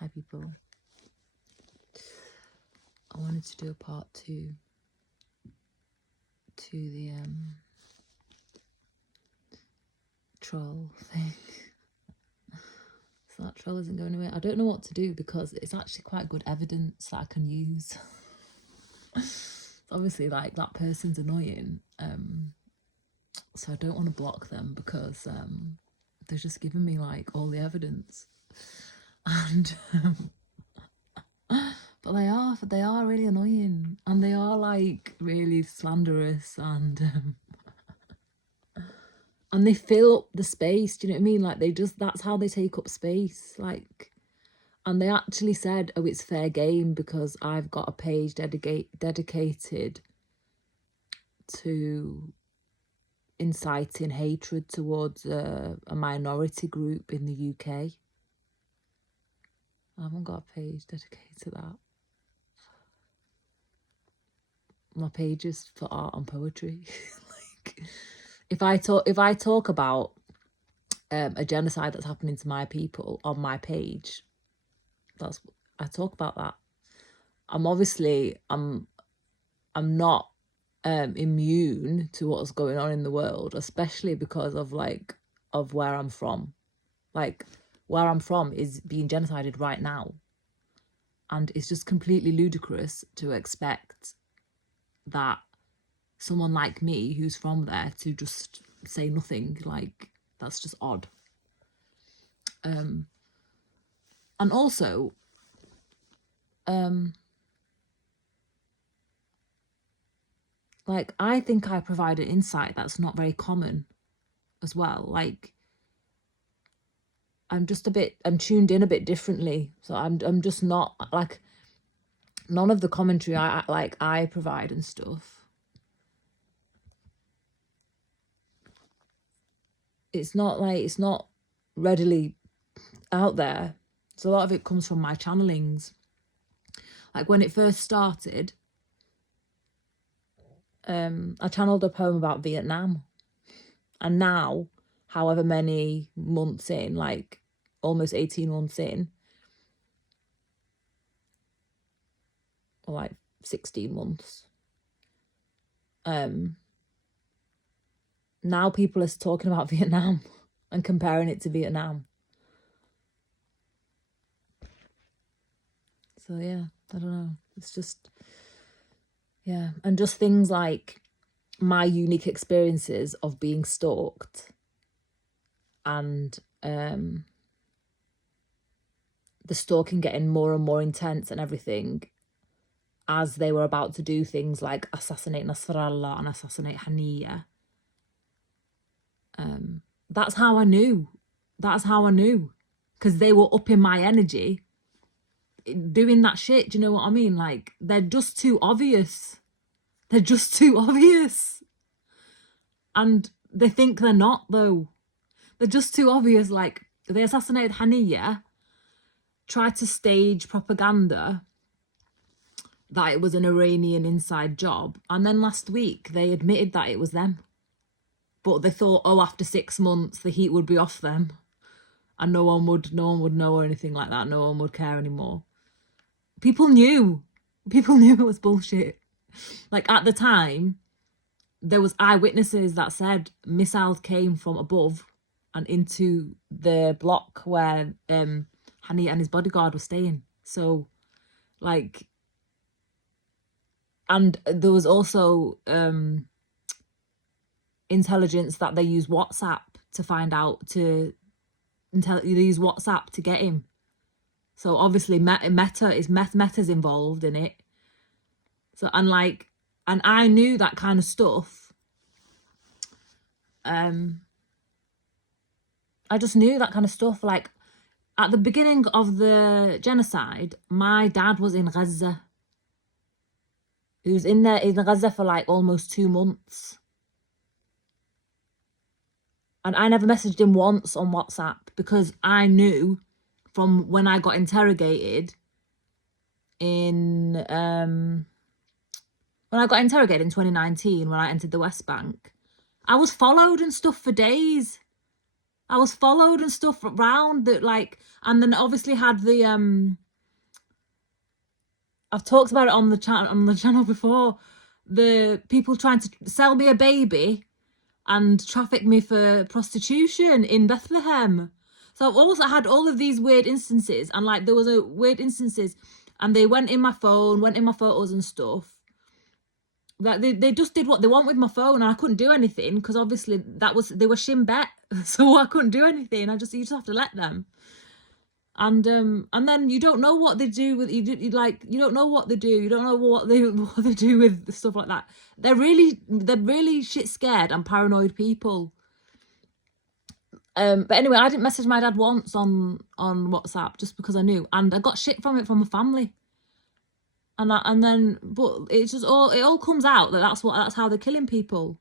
Hi people. I wanted to do a part 2 to the troll thing. So that troll isn't going away. I don't know what to do because it's actually quite good evidence that I can use. Obviously, like, that person's annoying. So I don't want to block them because they're just giving me like all the evidence. And but they are really annoying, and they are like really slanderous, and they fill up the space. Do you know what I mean? Like, that's how they take up space. Like, and they actually said, oh, it's fair game because I've got a page dedicated to inciting hatred towards a minority group in the UK. I haven't got a page dedicated to that. My page is for art and poetry. Like, if I talk about a genocide that's happening to my people on my page, I talk about that. I'm not immune to what's going on in the world, especially because of where I'm from. Like, where I'm from is being genocided right now, and it's just completely ludicrous to expect that someone like me who's from there to just say nothing. Like, that's just odd. And also like, I think I provide an insight that's not very common as well. Like, I'm tuned in a bit differently. So I'm just not like, none of the commentary I provide and stuff, it's not readily out there. So a lot of it comes from my channelings. Like, when it first started, I channeled a poem about Vietnam, and now, however many months in, like almost 18 months in, or like 16 months, now people are talking about Vietnam and comparing it to Vietnam. So yeah, I don't know. It's just, yeah. And just things like my unique experiences of being stalked, and the stalking getting more and more intense and everything, as they were about to do things like assassinate Nasrallah and assassinate Haniya. That's how I knew. Because they were upping my energy doing that shit. Do you know what I mean? Like, they're just too obvious. And they think they're not, though. They're just too obvious. Like, they assassinated Haniya, tried to stage propaganda that it was an Iranian inside job, and then last week they admitted that it was them. But they thought, oh, after 6 months the heat would be off them, and no one would know or anything like that. No one would care anymore. People knew it was bullshit. Like, at the time, there was eyewitnesses that said missiles came from above and into the block where Hani and his bodyguard were staying. So, like, and there was also intelligence that they use WhatsApp to find out, they use WhatsApp to get him. So obviously Meta's involved in it. So, and I knew that kind of stuff. I just knew that kind of stuff. Like, at the beginning of the genocide, my dad was in Gaza. He was in Gaza for like almost 2 months. And I never messaged him once on WhatsApp because I knew from when I got interrogated in 2019, when I entered the West Bank, I was followed and stuff for days. I was followed and stuff around that, like, and then obviously had the I've talked about it on the channel before, the people trying to sell me a baby and traffic me for prostitution in Bethlehem. So I've also had all of these weird instances, and like there was a weird instances, and they went in my phone, went in my photos and stuff. Like they just did what they want with my phone, and I couldn't do anything because obviously they were Shin Bet, so I couldn't do anything. You just have to let them. And then you don't know what they do with you don't know what they do. You don't know what they do with stuff like that. They're really shit scared and paranoid people. But anyway, I didn't message my dad once on WhatsApp just because I knew, and I got shit from it from my family. But it's just it all comes out that's how they're killing people.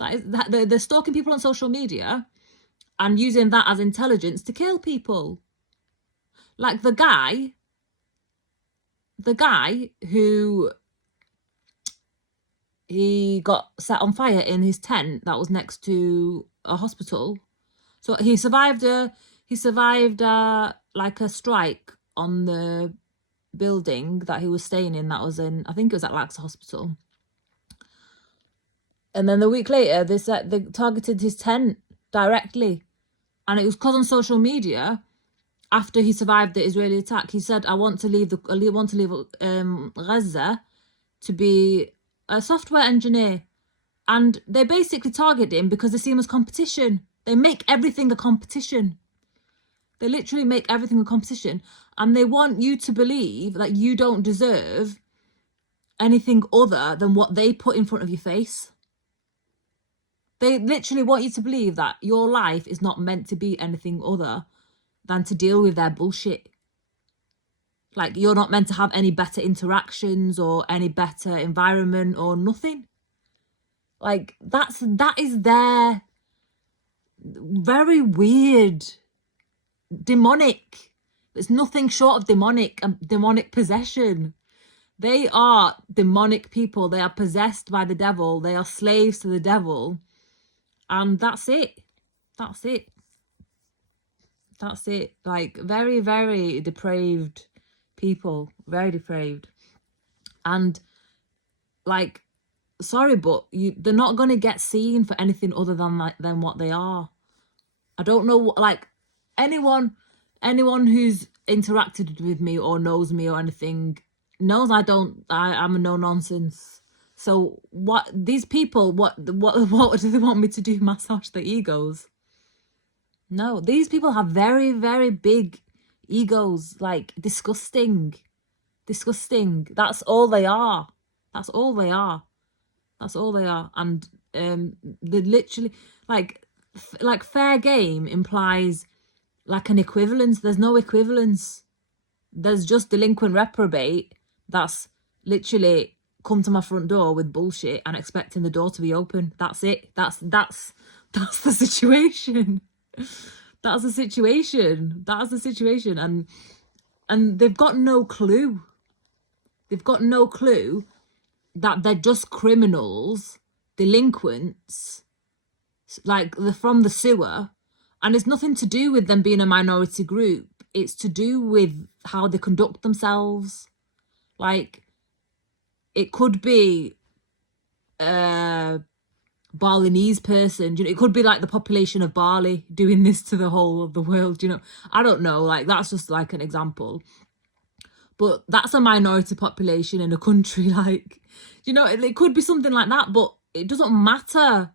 They're stalking people on social media and using that as intelligence to kill people. Like the guy who he got set on fire in his tent that was next to a hospital. So he survived like a strike on the building that he was staying in, that was in, I think it was at Lax Hospital. And then the week later, they targeted his tent directly, and it was because on social media, after he survived the Israeli attack, he said, "I want to leave Gaza to be a software engineer," and they basically target him because they see him as competition. They make everything a competition. They literally make everything a competition, and they want you to believe that you don't deserve anything other than what they put in front of your face. They literally want you to believe that your life is not meant to be anything other than to deal with their bullshit. Like, you're not meant to have any better interactions or any better environment or nothing. Like, that is their very weird, demonic. It's nothing short of demonic and demonic possession. They are demonic people. They are possessed by the devil. They are slaves to the devil. And that's it. That's it. That's it. Like, very, very depraved people. Very depraved. And, like, sorry, but they're not going to get seen for anything other than what they are. I don't know, like, anyone who's interacted with me or knows me or anything knows I'm a no nonsense. So what these people, what do they want me to do? Massage their egos? No, these people have very, very big egos, like disgusting. That's all they are. That's all they are. And they literally, like fair game implies like an equivalence. There's no equivalence. There's just delinquent reprobate that's literally come to my front door with bullshit and expecting the door to be open. That's it. That's the situation. That's the situation. And they've got no clue. They've got no clue that they're just criminals, delinquents, like they're from the sewer, and it's nothing to do with them being a minority group. It's to do with how they conduct themselves. Like, it could be a Balinese person, it could be like the population of Bali doing this to the whole of the world, I don't know, like that's just like an example. But that's a minority population in a country, like, it could be something like that, but it doesn't matter.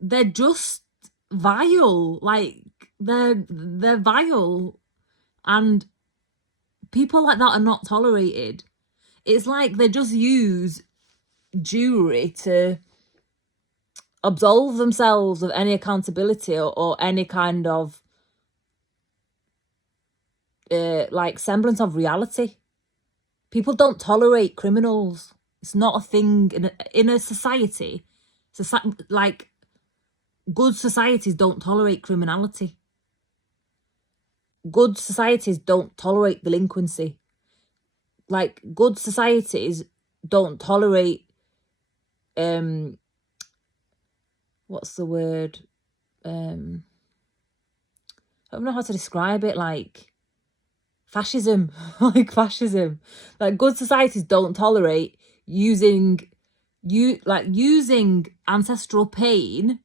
They're just vile. Like, they're vile. And people like that are not tolerated. It's like they just use Jewry to absolve themselves of any accountability or any kind of like semblance of reality. People don't tolerate criminals. It's not a thing in a society. Like, good societies don't tolerate criminality. Good societies don't tolerate delinquency. Like, good societies don't tolerate what's the word? I don't know how to describe it, like fascism, like fascism. Like good societies don't tolerate using ancestral pain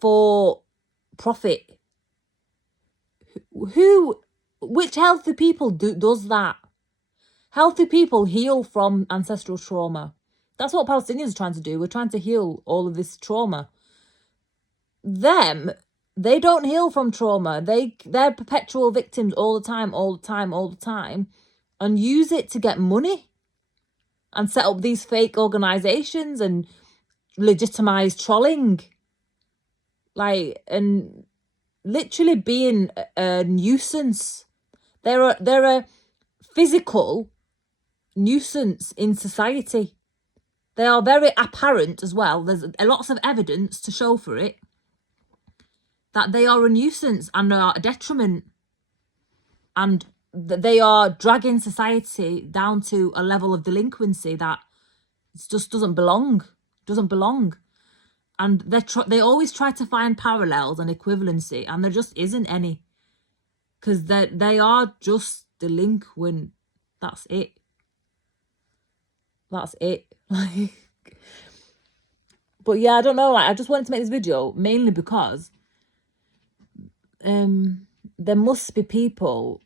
for profit. Which healthy people does that? Healthy people heal from ancestral trauma. That's what Palestinians are trying to do. We're trying to heal all of this trauma. They don't heal from trauma. They're perpetual victims all the time, and use it to get money and set up these fake organizations and legitimize trolling. Like, and literally being a nuisance. They're a physical nuisance in society. They are very apparent as well. There's lots of evidence to show for it, that they are a nuisance and are a detriment, and they are dragging society down to a level of delinquency that just doesn't belong. And they always try to find parallels and equivalency, and there just isn't any, because they are just delinquent. That's it. Like, but yeah, I don't know. Like, I just wanted to make this video mainly because there must be people,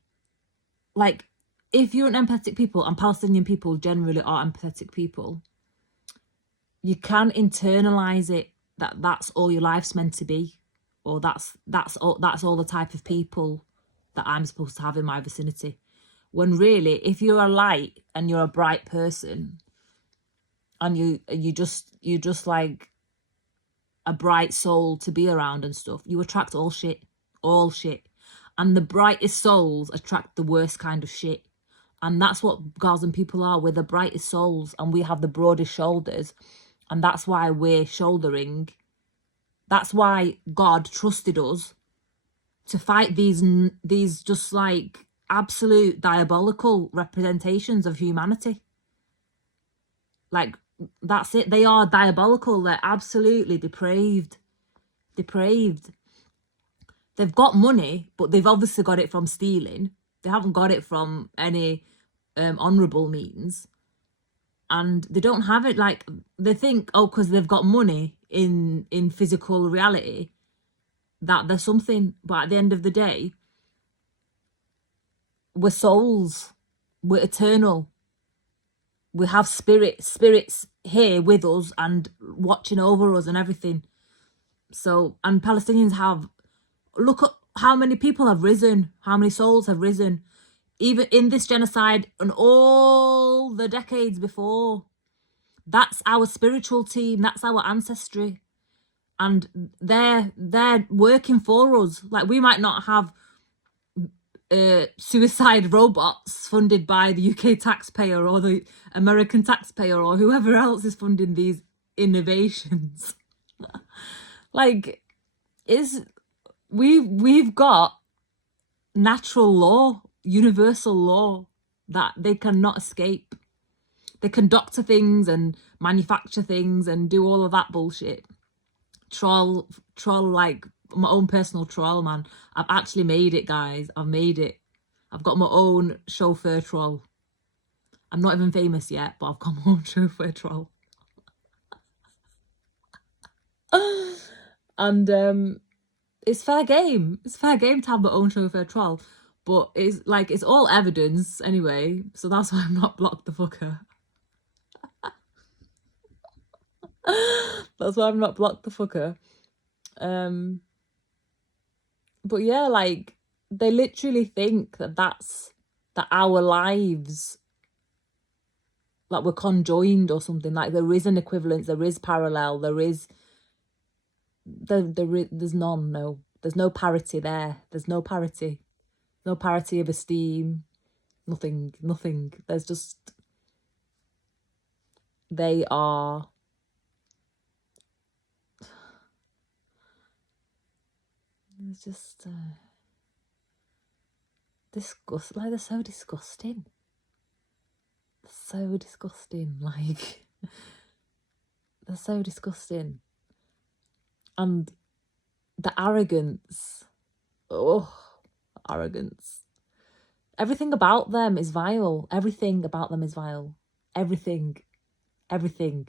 like, if you're an empathetic people, and Palestinian people generally are empathetic people, you can internalize it, that's all your life's meant to be, or that's all the type of people that I'm supposed to have in my vicinity. When really, if you're a light and you're a bright person, and you just like a bright soul to be around and stuff, you attract all shit. And the brightest souls attract the worst kind of shit. And that's what Gazan people are. We're the brightest souls, and we have the broadest shoulders, and that's why we're shouldering. That's why God trusted us to fight these just like absolute diabolical representations of humanity. Like, that's it. They are diabolical. They're absolutely depraved. They've got money, but they've obviously got it from stealing. They haven't got it from any honourable means. And they don't have it, like, they think, oh, because they've got money in physical reality, that there's something. But at the end of the day, we're souls. We're eternal. We have spirits here with us and watching over us and everything. So, and Palestinians have, look at how many people have risen, how many souls have risen, even in this genocide and all the decades before. That's our spiritual team. That's our ancestry. And they're working for us. Like, we might not have suicide robots funded by the UK taxpayer or the American taxpayer or whoever else is funding these innovations. Like, we've got natural law, universal law, that they cannot escape. They can doctor things and manufacture things and do all of that bullshit. Troll, like my own personal troll, man. I've actually made it, guys. I've made it. I've got my own chauffeur troll. I'm not even famous yet, but I've got my own chauffeur troll. And it's fair game. It's fair game to have my own chauffeur troll. But it's like, it's all evidence anyway. So that's why I'm not blocked the fucker. That's why I'm not blocked the fucker. But yeah, like, they literally think that our lives, like, we're conjoined or something. Like, there is an equivalence, there is parallel, there's none. No, there's no parity there. There's no parity. No parity of esteem. Nothing. There's just, they are, it's just like, they're so disgusting. Like, they're so disgusting. And the arrogance Oh, arrogance. Everything about them is vile. Everything about them is vile. Everything. Everything.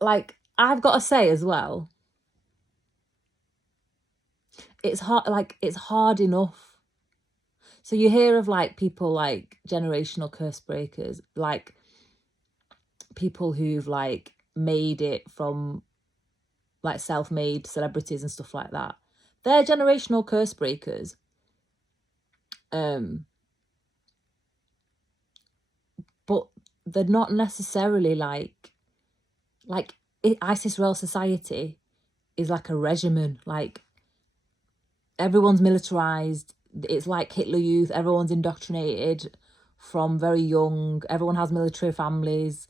Like, I've got to say as well, it's hard, like, it's hard enough. So you hear of like people like generational curse breakers, like people who've like made it from like self-made celebrities and stuff like that. They're generational curse breakers. But they're not necessarily like ISIS Rail Society is like a regimen. Like, everyone's militarized. It's like Hitler Youth. Everyone's indoctrinated from very young. Everyone has military families.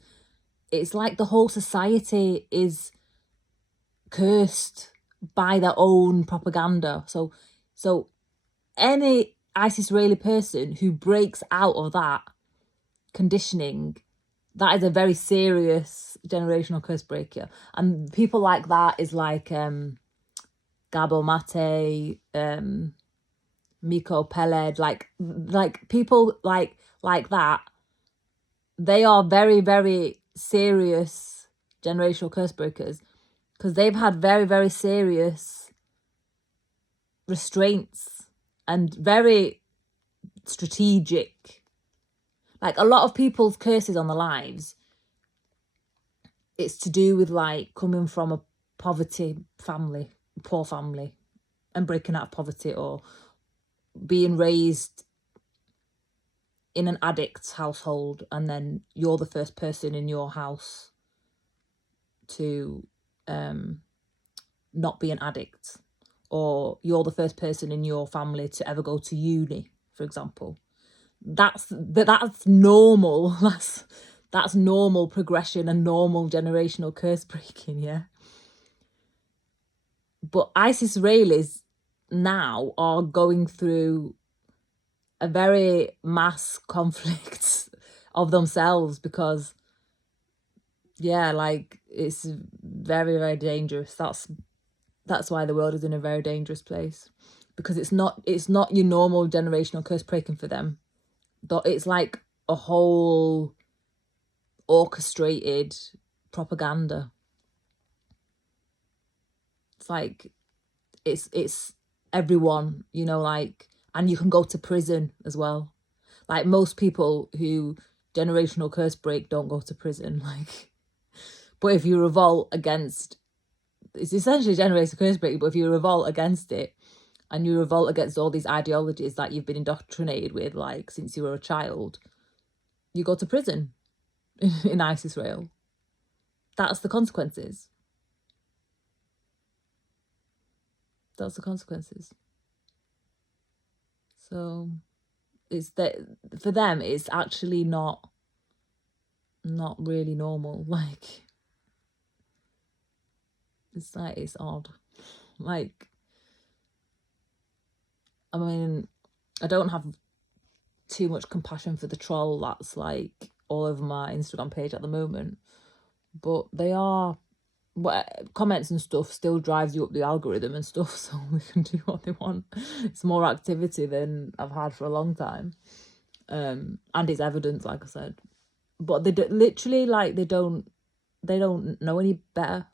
It's like the whole society is cursed by their own propaganda. So any ISIS-Israeli person who breaks out of that conditioning, that is a very serious generational curse breaker. And people like that is like Gabo Mate, Miko Peled, like people like that. They are very, very serious generational curse breakers because they've had very, very serious restraints and very strategic. Like, a lot of people's curses on their lives, it's to do with like coming from a poor family, and breaking out of poverty, or being raised in an addict's household, and then you're the first person in your house to not be an addict, or you're the first person in your family to ever go to uni, for example. That's normal. That's normal progression and normal generational curse breaking, yeah. But ISIS Israelis now are going through a very mass conflict of themselves, because like, it's very, very dangerous. That's why the world is in a very dangerous place, because it's not your normal generational curse breaking for them. It's like a whole orchestrated propaganda. It's like it's everyone, like, and you can go to prison as well. Like, most people who generational curse break don't go to prison, like, but if you revolt against, it's essentially generational curse break, but if you revolt against it, and you revolt against all these ideologies that you've been indoctrinated with, like, since you were a child, you go to prison in ISIS Rail. That's the consequences. That's the consequences. So it's that for them, it's actually not really normal. Like, it's like, it's odd. Like, I mean, I don't have too much compassion for the troll that's like all over my Instagram page at the moment, but they are, comments and stuff still drives you up the algorithm and stuff, so they can do what they want. It's more activity than I've had for a long time, and it's evidence, like I said. But they literally, like, they don't know any better.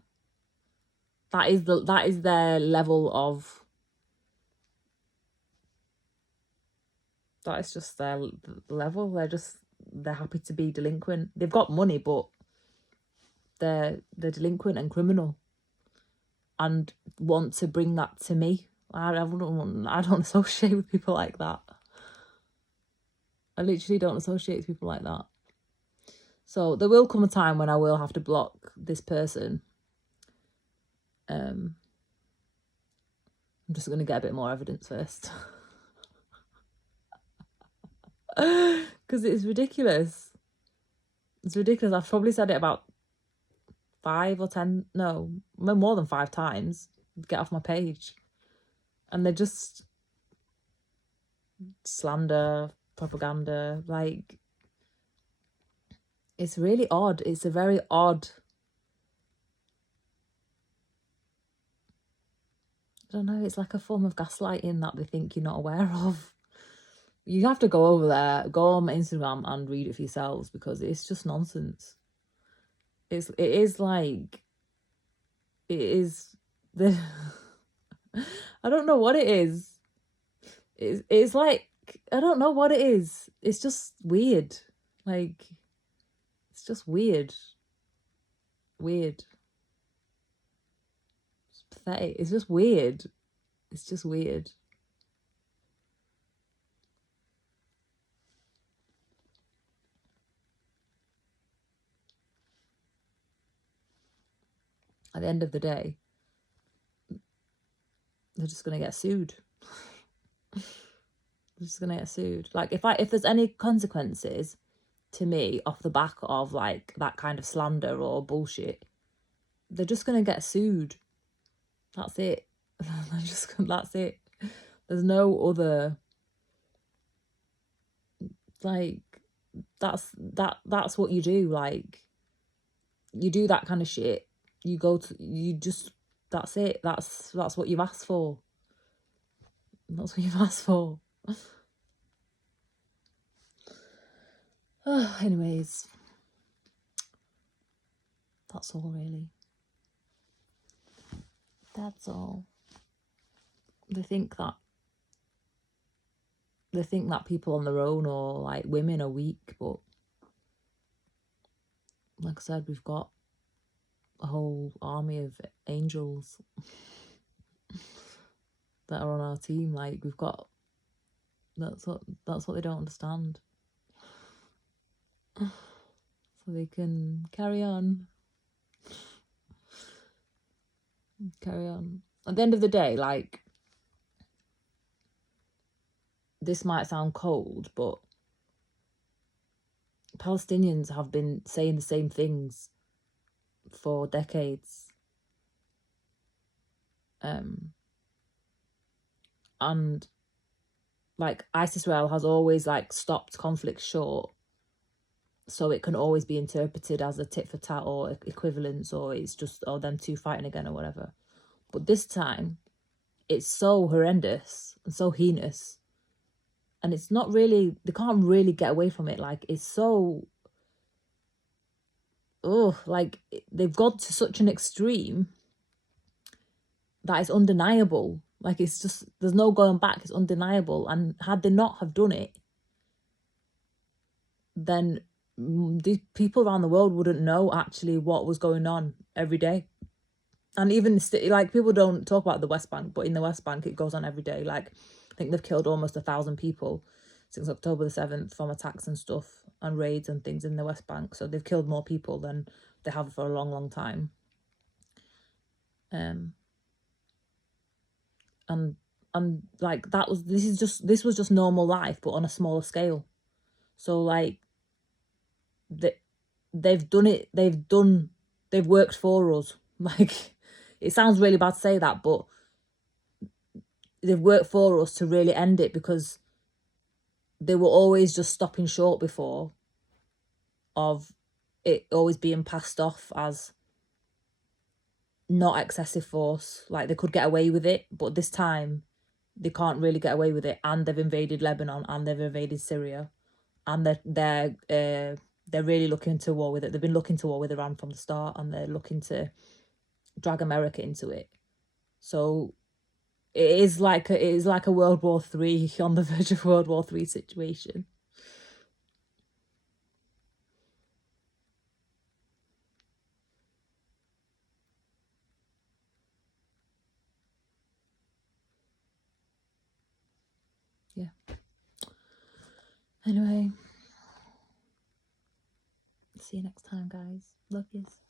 That is their level of, that is just their level. They're happy to be delinquent. They've got money, but they're delinquent and criminal, and want to bring that to me. I don't associate with people like that. I literally don't associate with people like that. So there will come a time when I will have to block this person. I'm just going to get a bit more evidence first. Because it's ridiculous. It's ridiculous. I've probably said it about 5 or 10, no, more than 5 times. Get off my page. And they're just slander, propaganda. Like, it's really odd. It's a very odd don't know, it's like a form of gaslighting that they think you're not aware of. You have to go over there, go on my Instagram and read it for yourselves, because it's just nonsense. It is like, it is the I don't know what it is. It's like, I don't know what it is. It's just weird. Like, it's just weird. Weird. It's pathetic. It's just weird. It's just weird. At the end of the day, they're just gonna get sued. They're just gonna get sued. Like, if there's any consequences to me off the back of like that kind of slander or bullshit, they're just gonna get sued. That's it. That's it. There's no other, like, that's what you do. Like, you do that kind of shit, that's it. That's what you've asked for. That's what you've asked for. Anyways, that's all really. That's all. They think that people on their own or like women are weak, but like I said, we've got a whole army of angels that are on our team. Like, we've got, that's what they don't understand. So they can carry on. At the end of the day, like, this might sound cold, but Palestinians have been saying the same things for decades. And like, ISIS-Rael has always like stopped conflict short, so it can always be interpreted as a tit for tat or equivalence, or it's just, oh, them two fighting again or whatever. But this time, it's so horrendous and so heinous, and it's not really, they can't really get away from it. Like, it's so, like, they've gone to such an extreme that it's undeniable. Like, it's just, there's no going back. It's undeniable. And had they not have done it, then the people around the world wouldn't know actually what was going on every day. And even like, people don't talk about the West Bank, but in the West Bank it goes on every day. Like, I think they've killed almost 1,000 people since October the 7th from attacks and stuff and raids and things in the West Bank. So they've killed more people than they have for a long, long time. And like, this was just normal life, but on a smaller scale. So like, they've done it. They've worked for us. Like, it sounds really bad to say that, but they've worked for us to really end it, because they were always just stopping short before of it always being passed off as not excessive force. Like, they could get away with it, but this time they can't really get away with it. And they've invaded Lebanon and they've invaded Syria, and they're really looking to war with it. They've been looking to war with Iran from the start, and they're looking to drag America into it. So it is like a World War III, on the verge of World War III situation. Yeah. Anyway, see you next time, guys. Love yous.